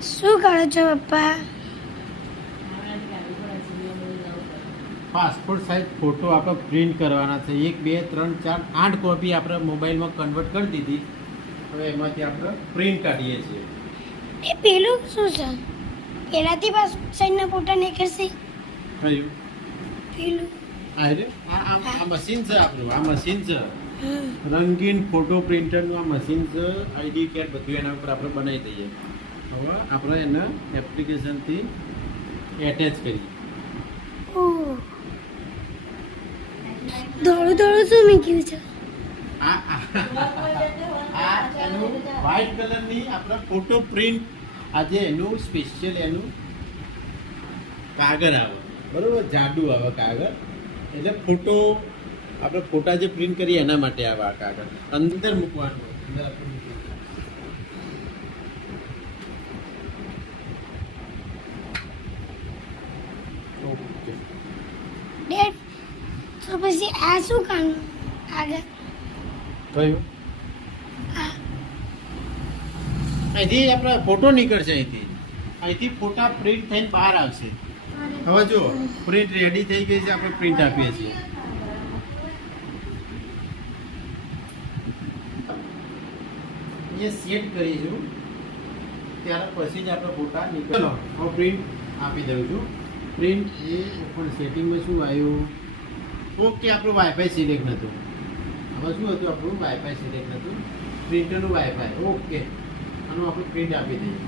શું કરો છો પપ્પા? પાસપોર્ટ સાઇઝ ફોટો આપણે પ્રિન્ટ કરવાના છે. 1 2 3 4 8 કોપી આપણે મોબાઈલમાં કન્વર્ટ કરી દીધી. હવે એમાંથી આપણે પ્રિન્ટ કાઢીએ છીએ. એ પેલું શું છે? પેલાથી પાસપોર્ટ સાઈઝના ફોટા નીકળશે. કયું? પેલું આ રે આ મશીન છે આપણું. આ મશીન છે હમ. રંગીન ફોટો પ્રિન્ટરનું આ મશીન છે. આઈડી કાર્ડ બધું એના ઉપર આપણે બનાવી દઈએ. હવે આપણે એને એપ્લિકેશનથી એટેચ કરીએ. ઓહ, દોડું દોડું શું મૂક્યું છે? આ એનું વ્હાઇટ કલરની આપણે ફોટો પ્રિન્ટ આજે એનું સ્પેશિયલ એનું કાગળ આવે બરોબર, જાડું આવે કાગળ. એટલે ફોટો આપણે ફોટા જે પ્રિન્ટ કરીએ એના માટે આવે આ કાગળ. અંદર મૂકવાનું અંદર આપણે મૂકીએ. ઓકે. ડેડ, તો પછી આ શું કામ આગળ? કયું? આ અહીંથી આપણે ફોટો નીકળશે. અહીંથી ફોટા પ્રિન્ટ થઈને બહાર આવશે. હવે જો પ્રિન્ટ રેડી થઈ ગઈ છે. આપણે પ્રિન્ટ આપીએ છીએ. એ સેટ કરીશું ત્યાર પછી જ આપણે ફોટા નીકળે. ચલો હવે પ્રિન્ટ આપી દઉં છું. પ્રિન્ટ એ પણ સેટિંગમાં શું આવ્યું? ઓકે, આપણું વાઈફાઈ સિલેક્ટ નહોતું. હવે શું હતું? આપણું વાઈફાઈ સિલેક્ટ નહોતું. પ્રિન્ટરનું વાઈફાઈ. ઓકે, આનું આપણે પ્રિન્ટ આપી દઈએ.